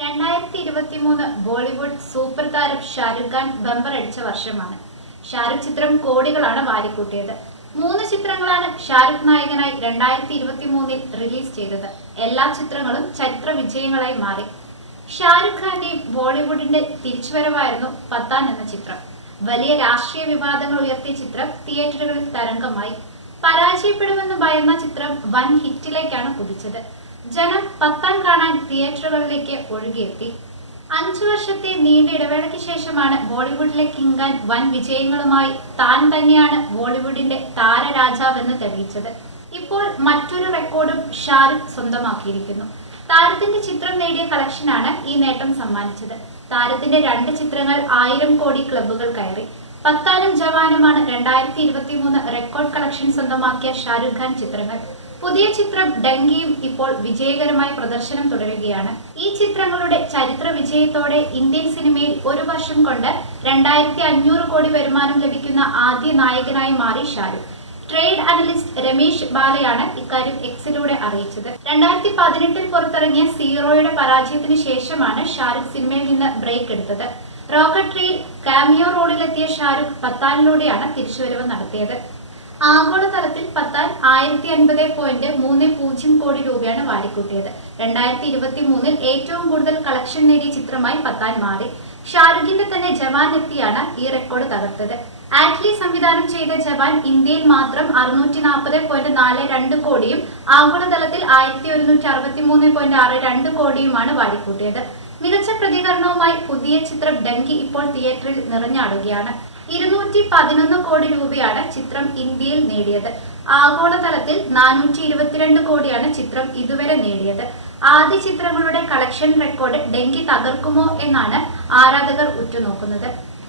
2023 Bollywood super താരം Shahrukh Khan bumper അടിച്ച വർഷമാണ്. ഷാരൂഖ് ചിത്രം കോടികളാണ് വാരിക്കൂട്ടിയത്. 3 ചിത്രങ്ങളാണ് ഷാരൂഖ് നായകനായി 2023 റിലീസ് ചെയ്തത്. എല്ലാ ചിത്രങ്ങളും ചരിത്ര വിജയങ്ങളായി മാറി. ഷാരൂഖ് ഖാന്റെയും ബോളിവുഡിന്റെ തിരിച്ചുവരവായിരുന്നു പത്താൻ എന്ന ചിത്രം. വലിയ രാഷ്ട്രീയ വിവാദങ്ങൾ ഉയർത്തിയ ചിത്രം തിയേറ്ററുകളിൽ തരംഗമായി. പരാജയപ്പെടുമെന്ന് ഭയന്ന ചിത്രം വൻ ഹിറ്റിലേക്കാണ് കുതിച്ചത്. ജനം പത്താൻ കാണാൻ തിയേറ്ററുകളിലേക്ക് ഒഴുകിയെത്തി. 5 വർഷത്തെ നീണ്ട ഇടവേളയ്ക്ക് ശേഷമാണ് ബോളിവുഡിലെ കിങ് ഖാൻ വൻ വിജയങ്ങളുമായി താൻ തന്നെയാണ് ബോളിവുഡിന്റെ താരരാജാവെന്ന് തെളിയിച്ചത്. ഇപ്പോൾ മറ്റൊരു റെക്കോർഡും ഷാരൂഖ് സ്വന്തമാക്കിയിരിക്കുന്നു. താരത്തിന്റെ ചിത്രം നേടിയ കളക്ഷനാണ് ഈ നേട്ടം സമ്മാനിച്ചത്. താരത്തിന്റെ 2 ചിത്രങ്ങൾ 1000 കോടി ക്ലബ്ബുകൾ കയറി. പത്താനും ജവാനുമാണ് 2023 റെക്കോർഡ് കളക്ഷൻ സ്വന്തമാക്കിയ ഷാരൂഖ് ഖാൻ ചിത്രങ്ങൾ. പുതിയ ചിത്രം ഡങ്കിയും ഇപ്പോൾ വിജയകരമായി പ്രദർശനം തുടരുകയാണ്. ഈ ചിത്രങ്ങളുടെ ചരിത്ര വിജയത്തോടെ ഇന്ത്യൻ സിനിമയിൽ ഒരു വർഷം കൊണ്ട് 2500 കോടി വരുമാനം ലഭിക്കുന്ന ആദ്യ നായകനായി മാറി ഷാരൂഖ്. ട്രേഡ് അനലിസ്റ്റ് രമേശ് ബാലയാണ് ഇക്കാര്യം എക്സിലൂടെ അറിയിച്ചത്. 2018 പുറത്തിറങ്ങിയ സീറോയുടെ പരാജയത്തിന് ശേഷമാണ് ഷാരൂഖ് സിനിമയിൽ നിന്ന് ബ്രേക്ക് എടുത്തത്. റോക്കട്രിയിൽ കാമിയോ റോളിലെത്തിയ ഷാരൂഖ് പത്താനിലൂടെയാണ് തിരിച്ചുവരവ് നടത്തിയത്. ആഗോളതലത്തിൽ പത്താൻ 1050.30 കോടി രൂപയാണ് വാരിക്കൂട്ടിയത്. 2023 ഏറ്റവും കൂടുതൽ കളക്ഷൻ നേടിയ ചിത്രമായി പത്താൻ മാറി. ഷാരൂഖിന്റെ തന്നെ ജവാൻ എത്തിയാണ് ഈ റെക്കോർഡ് തകർത്തത്. ആറ്റ്ലി സംവിധാനം ചെയ്ത ജവാൻ ഇന്ത്യയിൽ മാത്രം 640.42 കോടിയും ആഗോളതലത്തിൽ 1163.62 കോടിയുമാണ് വാരിക്കൂട്ടിയത്. മികച്ച പ്രതികരണവുമായി പുതിയ ചിത്രം ഡങ്കി ഇപ്പോൾ തിയേറ്ററിൽ നിറഞ്ഞാടുകയാണ്. 211 കോടി രൂപയാണ് ചിത്രം ഇന്ത്യയിൽ നേടിയത്. ആഗോളതലത്തിൽ 422 കോടിയാണ് ചിത്രം ഇതുവരെ നേടിയത്. ആദ്യ ചിത്രങ്ങളുടെ കളക്ഷൻ റെക്കോർഡ് ഡങ്കി തകർക്കുമോ എന്നാണ് ആരാധകർ ഉറ്റുനോക്കുന്നത്.